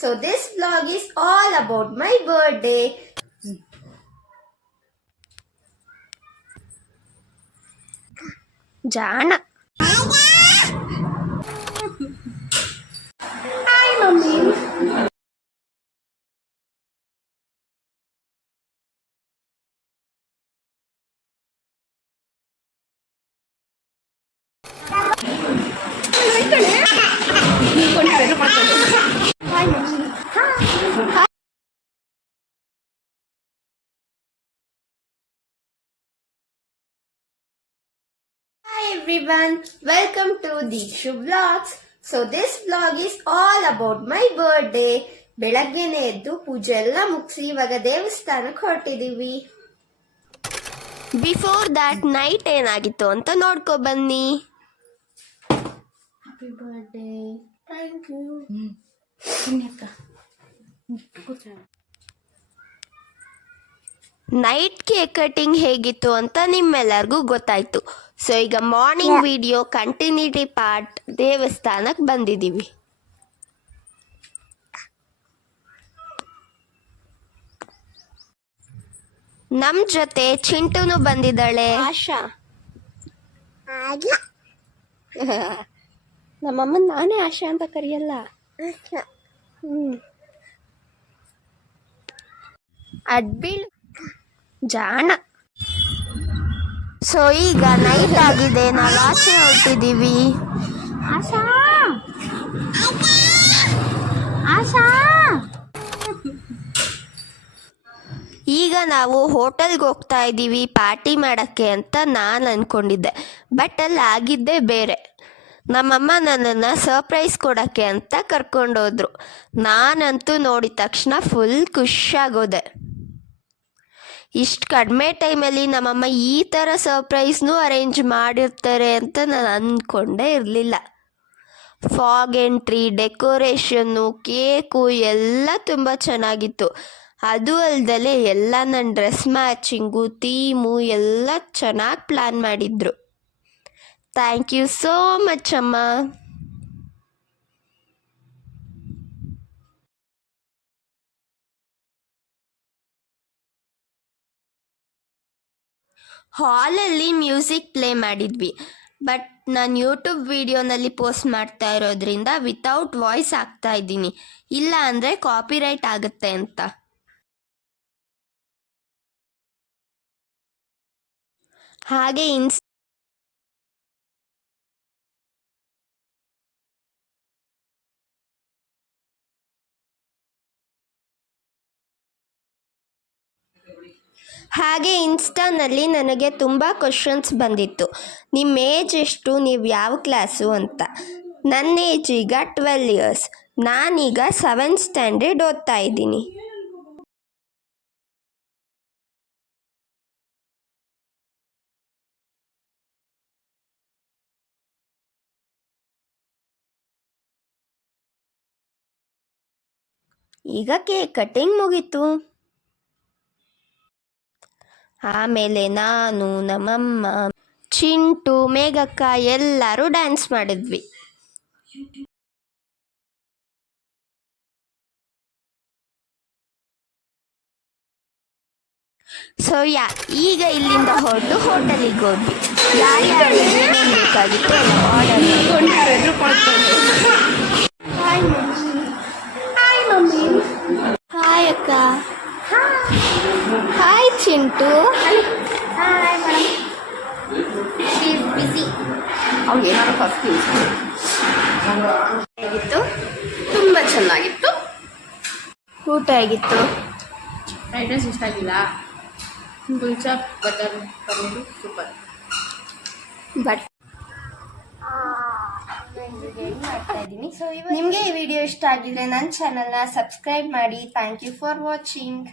So this vlog is all about my birthday. ಜಾಣ. Hi mummy. Hi everyone, welcome to Deekshu Vlogs. So this vlog is all about my birthday. ಬೆಳಗ್ಗೆನೆ ಎದ್ದು ಪೂಜೆ ಎಲ್ಲ ಮುಗಿಸಿ ಇವಾಗ ದೇವಸ್ಥಾನಕ್ಕೆ ಹೊರಟಿದೀವಿ. ಬಿಫೋರ್ ದ್ಯಾಟ್ ನೈಟ್ ಏನಾಗಿತ್ತು ಅಂತ ನೋಡ್ಕೊ ಬನ್ನಿ. Happy birthday. Thank you. Night cake cutting ಹೇಗಿತ್ತು ಅಂತ ನಿಮ್ಮೆಲ್ಲರಿಗೂ ಗೊತ್ತಾಯ್ತು. ಸೊ ಈಗ ಮಾರ್ನಿಂಗ್ ವಿಡಿಯೋ ಕಂಟಿನ್ಯೂಟಿ ಪಾರ್ಟ್ ದೇವಸ್ಥಾನಕ್ಕೆ ಬಂದಿದ್ದೀವಿ. ನಮ್ ಜೊತೆ ಚಿಂಟುನು ಬಂದಿದ್ದಾಳೆ. ಆಶಾ ನಮ್ಮಮ್ಮನ ನಾನೇ ಆಶಾ ಅಂತ ಕರೆಯಲ್ಲ. ಅಡ್ಬಿಳ್ ಜಾಣ. ಸೊ ಈಗ ನೈಟ್ ಆಗಿದೆ, ನಾವು ಆಚೆ ಹೊರಟಿದ್ದೀವಿ. ಆಶಾ ಆಶಾ ಈಗ ನಾವು ಹೋಟೆಲ್ಗೆ ಹೋಗ್ತಾ ಇದ್ದೀವಿ ಪಾರ್ಟಿ ಮಾಡೋಕ್ಕೆ ಅಂತ ನಾನು ಅಂದ್ಕೊಂಡಿದ್ದೆ. ಬಟ್ ಅಲ್ಲಿ ಆಗಿದ್ದೇ ಬೇರೆ. ನಮ್ಮಮ್ಮ ನನ್ನನ್ನು ಸರ್ಪ್ರೈಸ್ ಕೊಡೋಕ್ಕೆ ಅಂತ ಕರ್ಕೊಂಡೋದ್ರು. ನಾನಂತೂ ನೋಡಿದ ತಕ್ಷಣ ಫುಲ್ ಖುಷಿಯಾಗೋದೆ. ಇಷ್ಟು ಕಡಿಮೆ ಟೈಮಲ್ಲಿ ನಮ್ಮಮ್ಮ ಈ ಥರ ಸರ್ಪ್ರೈಸ್ನೂ ಅರೇಂಜ್ ಮಾಡಿರ್ತಾರೆ ಅಂತ ನಾನು ಅಂದ್ಕೊಂಡೇ ಇರಲಿಲ್ಲ. ಫಾಗ್ ಎಂಟ್ರಿ, ಡೆಕೋರೇಷನ್ನು, ಕೇಕು ಎಲ್ಲ ತುಂಬ ಚೆನ್ನಾಗಿತ್ತು. ಅದು ಅಲ್ದಲೆ ಎಲ್ಲ ನನ್ನ ಡ್ರೆಸ್ ಮ್ಯಾಚಿಂಗು, ಥೀಮು ಎಲ್ಲ ಚೆನ್ನಾಗಿ ಪ್ಲ್ಯಾನ್ ಮಾಡಿದ್ರು. ಥ್ಯಾಂಕ್ ಯು ಸೋ ಮಚ್ ಅಮ್ಮ. ಹಾಲಲ್ಲಿ ಮ್ಯೂಸಿಕ್ ಪ್ಲೇ ಮಾಡಿದ್ವಿ. ಬಟ್ ನಾನು ಯೂಟ್ಯೂಬ್ ವಿಡಿಯೋನಲ್ಲಿ ಪೋಸ್ಟ್ ಮಾಡ್ತಾ ಇರೋದ್ರಿಂದ ವಿತೌಟ್ ವಾಯ್ಸ್ ಆಗ್ತಾ ಇದ್ದೀನಿ, ಇಲ್ಲ ಅಂದರೆ ಕಾಪಿರೈಟ್ ಆಗುತ್ತೆ ಅಂತ. ಹಾಗೆ ಇನ್ಸ್ಟಾನಲ್ಲಿ ನನಗೆ ತುಂಬ ಕ್ವಶನ್ಸ್ ಬಂದಿತ್ತು. ನಿಮ್ಮ ಏಜ್ ಎಷ್ಟು, ನೀವು ಯಾವ ಕ್ಲಾಸು ಅಂತ. ನನ್ನ ಏಜ್ ಈಗ 12 ಇಯರ್ಸ್. ನಾನೀಗ 7th ಸ್ಟ್ಯಾಂಡರ್ಡ್ ಓದ್ತಾ ಇದ್ದೀನಿ. ಈಗ ಕೇಕ್ ಕಟಿಂಗ್ ಮುಗೀತು. ಆಮೇಲೆ ನಾನು, ನಮ್ಮಮ್ಮ, ಚಿಂಟು, ಮೇಘಕ್ಕ ಎಲ್ಲರೂ ಡ್ಯಾನ್ಸ್ ಮಾಡಿದ್ವಿ. ಸೊ ಈಗ ಇಲ್ಲಿಂದ ಹೊರಟು ಹೋಟೆಲಿಗೆ ಹೋದ್ವಿ. ಯಾರ್ಯಾರು ಏನೇನು ಬೇಕಾಗಿತ್ತು ಆರ್ಡರ್ ಹಾಯ್ ಮಮ್ಮಿ. ಹಾಯ್ ಅಕ್ಕ. Hi Chintu. Hi madam. She is busy. ಅವ್ರು ಏನಾದ್ರು ಫಸ್ಟ್ ಹೇಗಿತ್ತು? ತುಂಬ ಚೆನ್ನಾಗಿತ್ತು. ಊಟ ಹೇಗಿತ್ತು? ಫ್ರೈಡ್ ರೈಸ್ ಇಷ್ಟ ಆಗಿಲ್ಲ. Kulcha butter paneer super. But ನಿಮಗೆ ಈ ವಿಡಿಯೋ ಇಷ್ಟ ಆಗಿದ್ರೆ ನನ್ನ ಚಾನಲ್ನ ಸಬ್ಸ್ಕ್ರೈಬ್ ಮಾಡಿ. Thank you for watching.